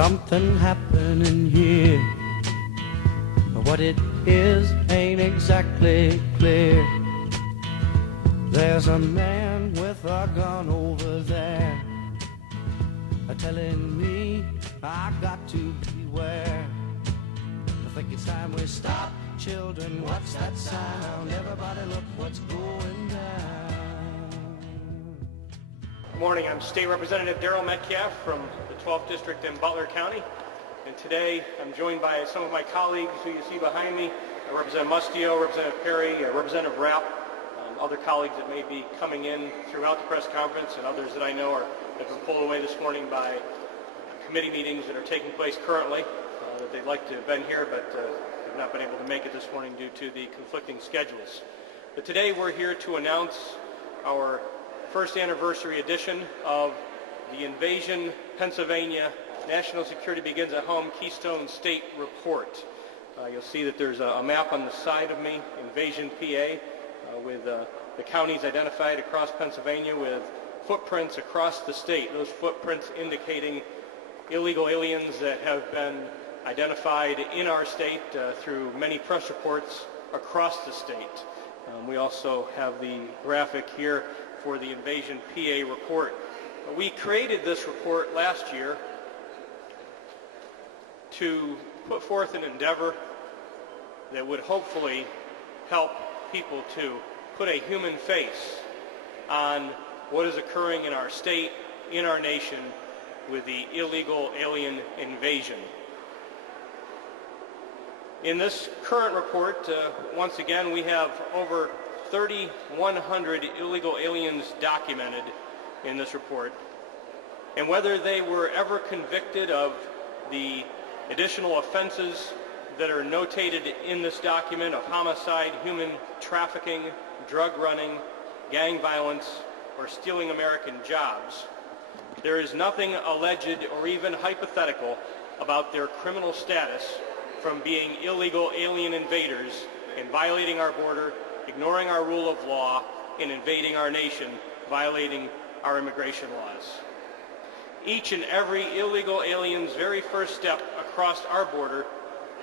something happening here. What it is ain't exactly clear. There's a man with a gun over there, telling me I got to beware. I think it's time we stop, children. What's that sound? Everybody look what's going down. Good morning. I'm State Representative Daryl Metcalfe from the 12th District in Butler County. And today I'm joined by some of my colleagues who you see behind me, Representative Mustio, Representative Perry, Representative Rapp, other colleagues that may be coming in throughout the press conference, and others that I know have been pulled away this morning by committee meetings that are taking place currently, that they'd like to have been here, but have not been able to make it this morning due to the conflicting schedules. But today we're here to announce our first anniversary edition of the Invasion Pennsylvania National Security Begins at Home Keystone State Report. You'll see that there's a map on the side of me, Invasion PA, with the counties identified across Pennsylvania with footprints across the state, those footprints indicating illegal aliens that have been identified in our state through many press reports across the state. We also have the graphic here for the Invasion PA report. We created this report last year to put forth an endeavor that would hopefully help people to put a human face on what is occurring in our state, in our nation, with the illegal alien invasion. In this current report, once again, we have over 3,100 illegal aliens documented in this report. And whether they were ever convicted of the additional offenses that are notated in this document of homicide, human trafficking, drug running, gang violence, or stealing American jobs, there is nothing alleged or even hypothetical about their criminal status from being illegal alien invaders and violating our border, ignoring our rule of law, and invading our nation, violating our immigration laws. Each and every illegal alien's very first step across our border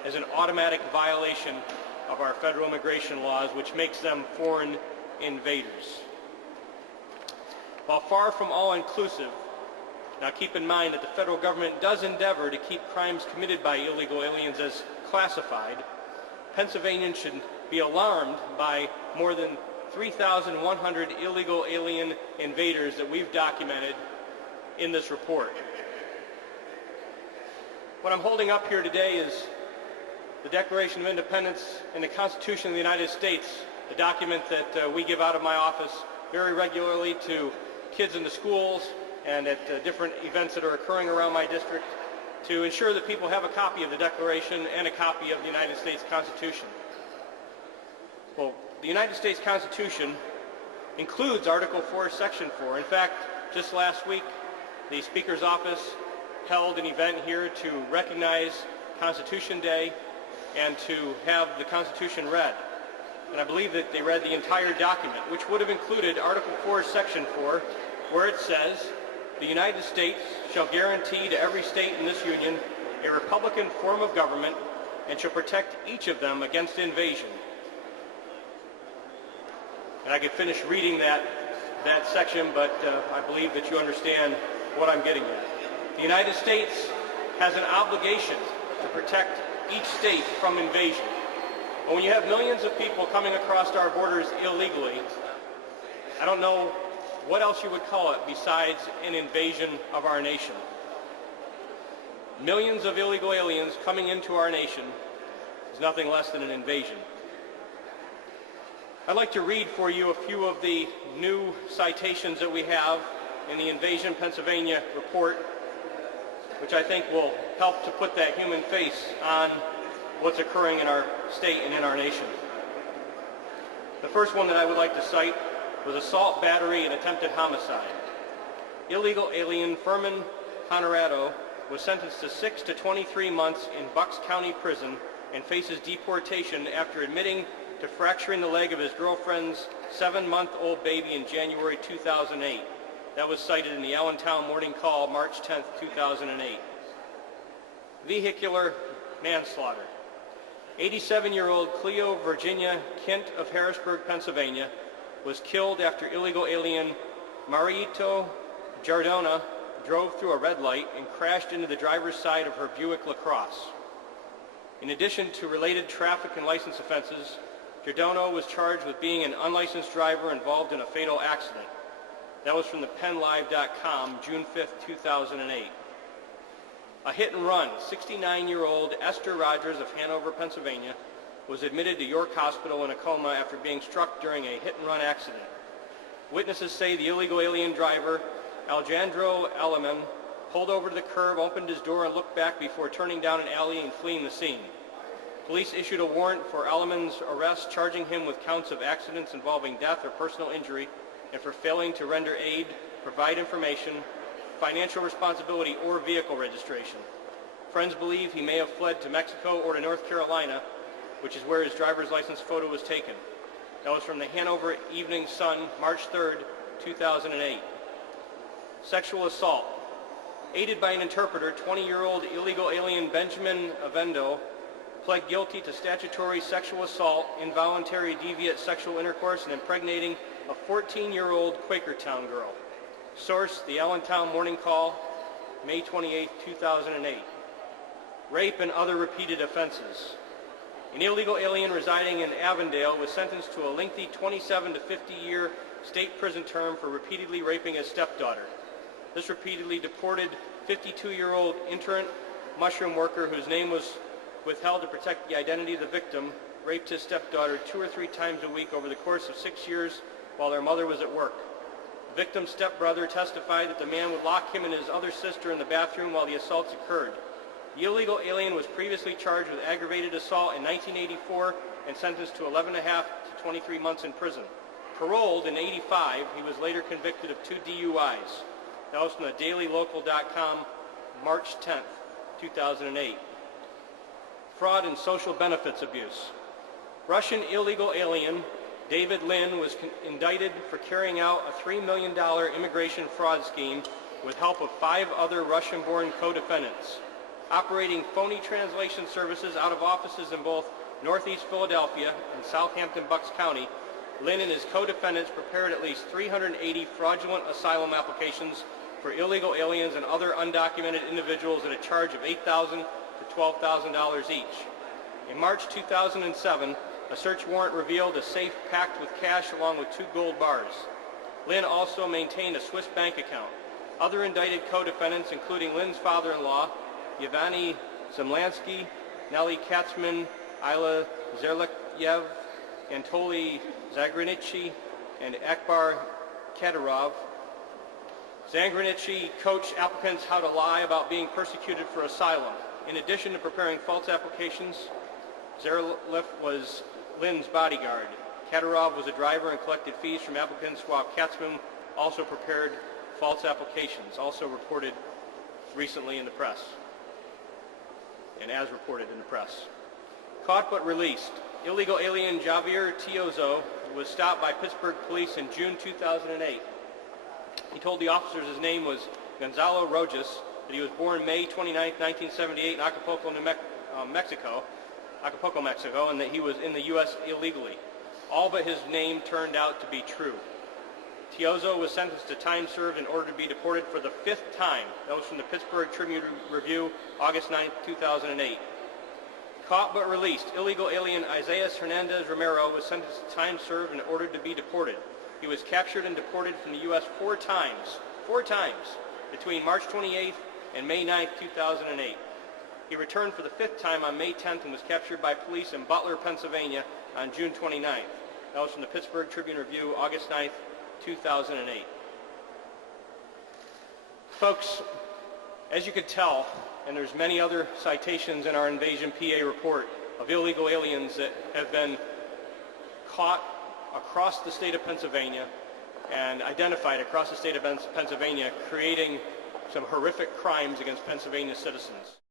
is an automatic violation of our federal immigration laws, which makes them foreign invaders. While far from all-inclusive, now keep in mind that the federal government does endeavor to keep crimes committed by illegal aliens as classified, Pennsylvanians should be alarmed by more than 3,100 illegal alien invaders that we've documented in this report. What I'm holding up here today is the Declaration of Independence and the Constitution of the United States, the document that we give out of my office very regularly to kids in the schools and at different events that are occurring around my district to ensure that people have a copy of the Declaration and a copy of the United States Constitution. Well, the United States Constitution includes Article 4, Section 4. In fact, just last week, the Speaker's office held an event here to recognize Constitution Day and to have the Constitution read. And I believe that they read the entire document, which would have included Article 4, Section 4, where it says, "The United States shall guarantee to every state in this union a republican form of government and shall protect each of them against invasion." And I could finish reading that section, but I believe that you understand what I'm getting at. The United States has an obligation to protect each state from invasion. But when you have millions of people coming across our borders illegally, I don't know what else you would call it besides an invasion of our nation. Millions of illegal aliens coming into our nation is nothing less than an invasion. I'd like to read for you a few of the new citations that we have in the Invasion Pennsylvania report, which I think will help to put that human face on what's occurring in our state and in our nation. The first one that I would like to cite was assault, battery, and attempted homicide. Illegal alien Furman Honorado was sentenced to 6 to 23 months in Bucks County Prison and faces deportation after admitting to fracturing the leg of his girlfriend's 7-month-old baby in January 2008. That was cited in the Allentown Morning Call, March 10, 2008. Vehicular manslaughter. 87-year-old Cleo Virginia Kint of Harrisburg, Pennsylvania, was killed after illegal alien Marito Giardona drove through a red light and crashed into the driver's side of her Buick LaCrosse. In addition to related traffic and license offenses, Giardona was charged with being an unlicensed driver involved in a fatal accident. That was from the PennLive.com, June 5, 2008. A hit and run. 69-year-old Esther Rogers of Hanover, Pennsylvania, was admitted to York Hospital in a coma after being struck during a hit and run accident. Witnesses say the illegal alien driver, Alejandro Aleman, pulled over to the curb, opened his door, and looked back before turning down an alley and fleeing the scene. Police issued a warrant for Aleman's arrest, charging him with counts of accidents involving death or personal injury and for failing to render aid, provide information, financial responsibility, or vehicle registration. Friends believe he may have fled to Mexico or to North Carolina, which is where his driver's license photo was taken. That was from the Hanover Evening Sun, March 3, 2008. Sexual assault. Aided by an interpreter, 20-year-old illegal alien Benjamin Avendo pled guilty to statutory sexual assault, involuntary deviant sexual intercourse, and impregnating a 14-year-old Quakertown girl. Source, the Allentown Morning Call, May 28, 2008. Rape and other repeated offenses. An illegal alien residing in Avondale was sentenced to a lengthy 27 to 50-year state prison term for repeatedly raping his stepdaughter. This repeatedly deported 52-year-old interment mushroom worker, whose name was withheld to protect the identity of the victim, raped his stepdaughter 2 or 3 times a week over the course of 6 years while their mother was at work. The victim's stepbrother testified that the man would lock him and his other sister in the bathroom while the assaults occurred. The illegal alien was previously charged with aggravated assault in 1984 and sentenced to 11.5 to 23 months in prison. Paroled in 85, he was later convicted of 2 DUIs. That was from the dailylocal.com, March 10, 2008. Fraud and social benefits abuse. Russian illegal alien David Lin was indicted for carrying out a $3 million immigration fraud scheme with help of 5 other Russian-born co-defendants. Operating phony translation services out of offices in both Northeast Philadelphia and Southampton Bucks County, Lin and his co-defendants prepared at least 380 fraudulent asylum applications for illegal aliens and other undocumented individuals at a charge of $8,000 to $12,000 each. In March 2007, a search warrant revealed a safe packed with cash along with 2 gold bars. Lin also maintained a Swiss bank account. Other indicted co-defendants, including Lin's father-in-law, Yevgeny Zemlansky, Nelly Katzman, Ila Zerlekyev, Anatoly Zagranichi, and Akbar Kadyrov. Zagranichi coached applicants how to lie about being persecuted for asylum. In addition to preparing false applications, Zerlev was Lin's bodyguard. Kadyrov was a driver and collected fees from applicants, while Katzman also prepared false applications, also reported recently in the press, and as reported in the press. Caught but released. Illegal alien Javier Tiozo was stopped by Pittsburgh police in June 2008. He told the officers his name was Gonzalo Rojas, that he was born May 29, 1978 in Acapulco, Mexico, and that he was in the U.S. illegally. All but his name turned out to be true. Tiozo was sentenced to time served in order to be deported for the 5th time. That was from the Pittsburgh Tribune-Review, August 9, 2008. Caught but released. Illegal alien Isaias Hernandez Romero was sentenced to time served and ordered to be deported. He was captured and deported from the U.S. 4 times, between March 28th and May 9th, 2008. He returned for the 5th time on May 10th and was captured by police in Butler, Pennsylvania on June 29th. That was from the Pittsburgh Tribune-Review, August 9th, 2008. Folks, as you could tell, and there's many other citations in our Invasion PA report of illegal aliens that have been caught across the state of Pennsylvania and identified across the state of Pennsylvania, creating some horrific crimes against Pennsylvania citizens.